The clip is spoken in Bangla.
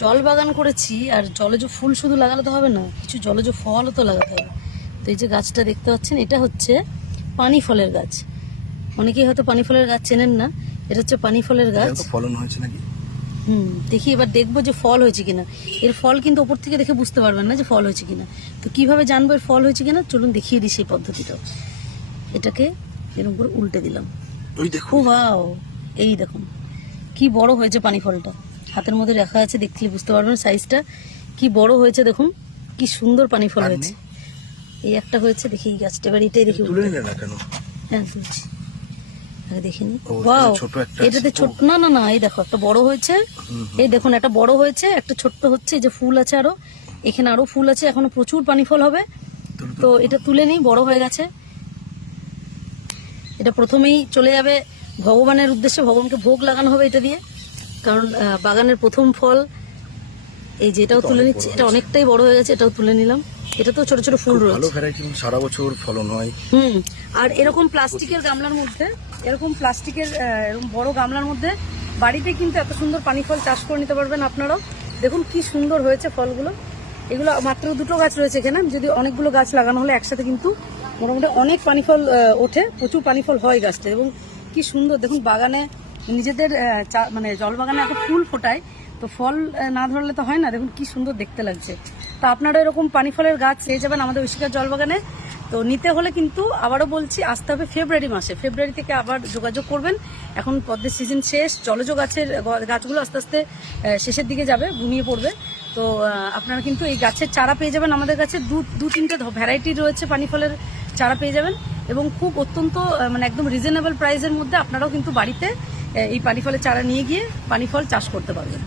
জল বাগান করেছি আর জলজ ফুল শুধু লাগালে তো হবে না কিছু জলজ ফলও তো লাগাতে হবে। তো এই যে গাছটা দেখতে পাচ্ছেন এটা হচ্ছে পানি ফলের গাছ। অনেকেই হয়তো পানি ফলের গাছ চেনেন না এটা হচ্ছে পানি ফলের গাছ। ফলন হয়েছে নাকি? হুম দেখি এবার দেখব যে ফল হয়েছে কিনা। এর ফল কিন্তু ওপর থেকে দেখে বুঝতে পারবেন না যে ফল হয়েছে কিনা। তো কীভাবে জানব এর ফল হয়েছে কিনা? চলুন দেখিয়ে দিই সেই পদ্ধতিটাও এটাকে এরকম করে উল্টে দিলাম। ওই দেখো বাও এই দেখুন কি বড় হয়েছে পানি ফলটা। হাতের মধ্যে রাখা আছে দেখলে বুঝতে পারবেন সাইজটা কি বড় হয়েছে দেখুন কি সুন্দর পানি ফল হয়েছে। এই একটা হয়েছে দেখি এই গাছটা এবার এটাই দেখি হ্যাঁ তুলছি। দেখিনি ও, ওয়াও ছোট একটা এটাতে। ছোট না না না এই দেখো একটা বড় হয়েছে। এই দেখুন একটা বড় হয়েছে একটা ছোট্ট হচ্ছে এই যে ফুল আছে আরও। এখানে আরও ফুল আছে এখনও প্রচুর পানি ফল হবে তো এটা তুলে নিই বড় হয়ে গেছে। এটা প্রথমেই চলে যাবে ভগবানের উদ্দেশ্যে ভগবানকে ভোগ লাগানো হবে এটা দিয়ে। কারণ বাগানের প্রথম ফল এই যে এটাও তুলে নিচ্ছি। এটা অনেকটাই বড় হয়ে গেছে এটাও তুলে নিলাম। এটা তো ছোট ছোট ফুল ভালো রয়েছে। ভ্যারাইটি সারা বছর ফলন হয়। হুম। আর এরকম প্লাস্টিকের গামলার মধ্যে এরকম প্লাস্টিকের এরকম বড় গামলার মধ্যে বাড়িতে কিন্তু এত সুন্দর পানি ফল চাষ করে নিতে পারবেন আপনারাও। দেখুন কি সুন্দর হয়েছে ফলগুলো। এগুলো মাত্র দুটো গাছ রয়েছে এখানে। যদি অনেকগুলো গাছ লাগানো হলে একসাথে কিন্তু মোটামুটি অনেক পানি ফল ওঠে। প্রচুর পানি ফল হয় গাছটা এবং কি সুন্দর দেখুন বাগানে নিজেদের মানে জল বাগানে এত ফুল ফোটায়, তো ফল না ধরলে তো হয় না। দেখুন কি সুন্দর দেখতে লাগছে। তো আপনারা এরকম পানি ফলের গাছ পেয়ে যাবেন আমাদের ঐশিকার জল বাগানে তো নিতে হলে কিন্তু আবারও বলছি, আসতে হবে ফেব্রুয়ারি মাসে। ফেব্রুয়ারি থেকে আবার যোগাযোগ করবেন। এখন পদ্মের সিজন শেষ, জলজ গাছের গাছগুলো আস্তে আস্তে শেষের দিকে যাবে, ঘুমিয়ে পড়বে। তো আপনারা কিন্তু এই গাছের চারা পেয়ে যাবেন আমাদের কাছে। দু দু তিনটে ভ্যারাইটি রয়েছে পানি ফলের চারা পেয়ে যাবেন। এবং খুব অত্যন্ত মানে একদম রিজনেবল প্রাইসের মধ্যে আপনারাও কিন্তু বাড়িতে এই পানি ফলের চারা নিয়ে গিয়ে পানি ফল চাষ করতে পারবেন।